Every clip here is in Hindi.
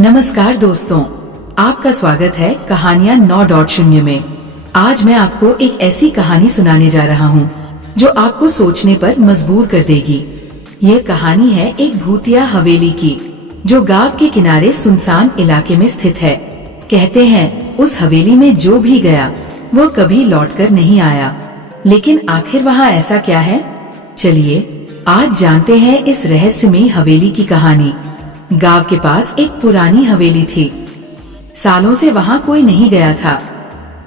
नमस्कार दोस्तों, आपका स्वागत है कहानियाँ 9.0 में। आज मैं आपको एक ऐसी कहानी सुनाने जा रहा हूँ जो आपको सोचने पर मजबूर कर देगी। यह कहानी है एक भूतिया हवेली की, जो गांव के किनारे सुनसान इलाके में स्थित है। कहते हैं उस हवेली में जो भी गया वो कभी लौटकर नहीं आया। लेकिन आखिर वहाँ ऐसा क्या है? चलिए आज जानते हैं इस रहस्यमयी हवेली की कहानी। गांव के पास एक पुरानी हवेली थी। सालों से वहाँ कोई नहीं गया था।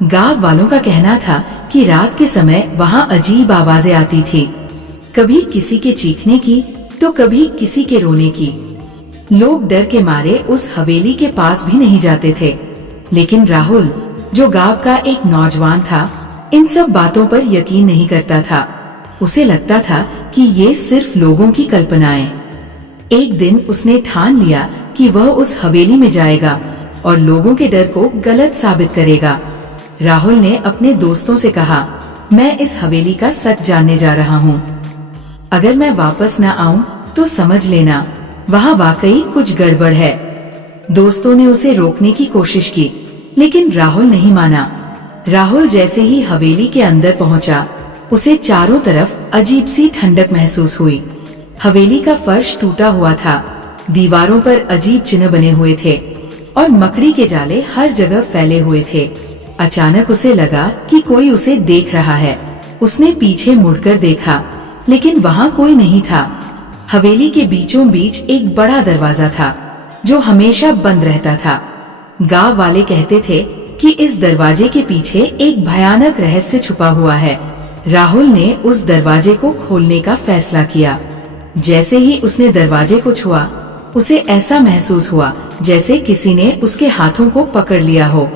गांव वालों का कहना था कि रात के समय वहाँ अजीब आवाजें आती थी, कभी किसी के चीखने की तो कभी किसी के रोने की। लोग डर के मारे उस हवेली के पास भी नहीं जाते थे। लेकिन राहुल, जो गांव का एक नौजवान था, इन सब बातों पर यकीन नहीं करता था। उसे लगता था कि ये सिर्फ लोगों की कल्पनाएं। एक दिन उसने ठान लिया कि वह उस हवेली में जाएगा और लोगों के डर को गलत साबित करेगा। राहुल ने अपने दोस्तों से कहा, मैं इस हवेली का सच जानने जा रहा हूँ। अगर मैं वापस न आऊँ तो समझ लेना वहाँ वाकई कुछ गड़बड़ है। दोस्तों ने उसे रोकने की कोशिश की, लेकिन राहुल नहीं माना। राहुल जैसे ही हवेली के अंदर पहुँचा, उसे चारों तरफ अजीब सी ठंडक महसूस हुई। हवेली का फर्श टूटा हुआ था, दीवारों पर अजीब चिन्ह बने हुए थे और मकड़ी के जाले हर जगह फैले हुए थे। अचानक उसे लगा कि कोई उसे देख रहा है। उसने पीछे मुड़कर देखा, लेकिन वहाँ कोई नहीं था। हवेली के बीचों बीच एक बड़ा दरवाजा था जो हमेशा बंद रहता था। गांव वाले कहते थे कि इस दरवाजे के पीछे एक भयानक रहस्य छुपा हुआ है। राहुल ने उस दरवाजे को खोलने का फैसला किया। जैसे ही उसने दरवाजे को छुआ, उसे ऐसा महसूस हुआ जैसे किसी ने उसके हाथों को पकड़ लिया हो।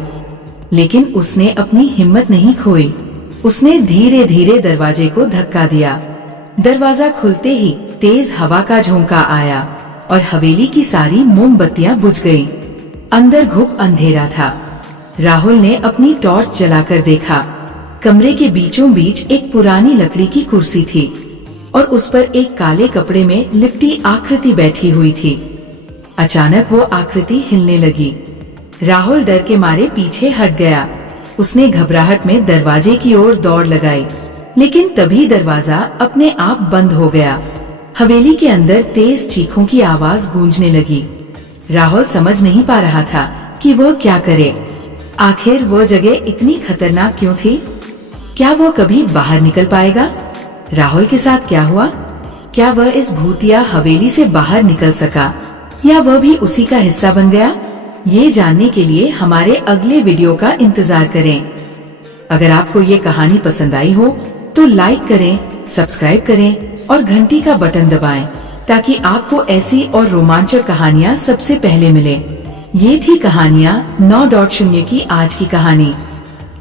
लेकिन उसने अपनी हिम्मत नहीं खोई। उसने धीरे धीरे दरवाजे को धक्का दिया। दरवाजा खुलते ही तेज हवा का झोंका आया और हवेली की सारी मोमबत्तियां बुझ गईं। अंदर घुप अंधेरा था। राहुल ने अपनी टॉर्च जलाकर देखा। कमरे के बीचों बीच एक पुरानी लकड़ी की कुर्सी थी और उस पर एक काले कपड़े में लिपटी आकृति बैठी हुई थी। अचानक वो आकृति हिलने लगी। राहुल डर के मारे पीछे हट गया। उसने घबराहट में दरवाजे की ओर दौड़ लगाई, लेकिन तभी दरवाजा अपने आप बंद हो गया। हवेली के अंदर तेज चीखों की आवाज गूंजने लगी। राहुल समझ नहीं पा रहा था कि वह क्या करे। आखिर वो जगह इतनी खतरनाक क्यों थी? क्या वो कभी बाहर निकल पाएगा? राहुल के साथ क्या हुआ? क्या वह इस भूतिया हवेली से बाहर निकल सका या वह भी उसी का हिस्सा बन गया? ये जानने के लिए हमारे अगले वीडियो का इंतजार करें। अगर आपको ये कहानी पसंद आई हो तो लाइक करें, सब्सक्राइब करें और घंटी का बटन दबाएं, ताकि आपको ऐसी और रोमांचक कहानियाँ सबसे पहले मिले। ये थी कहानियाँ 9.0 की आज की कहानी।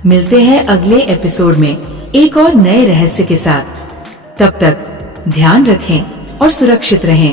मिलते हैं अगले एपिसोड में एक और नए रहस्य के साथ। तब तक ध्यान रखें और सुरक्षित रहें।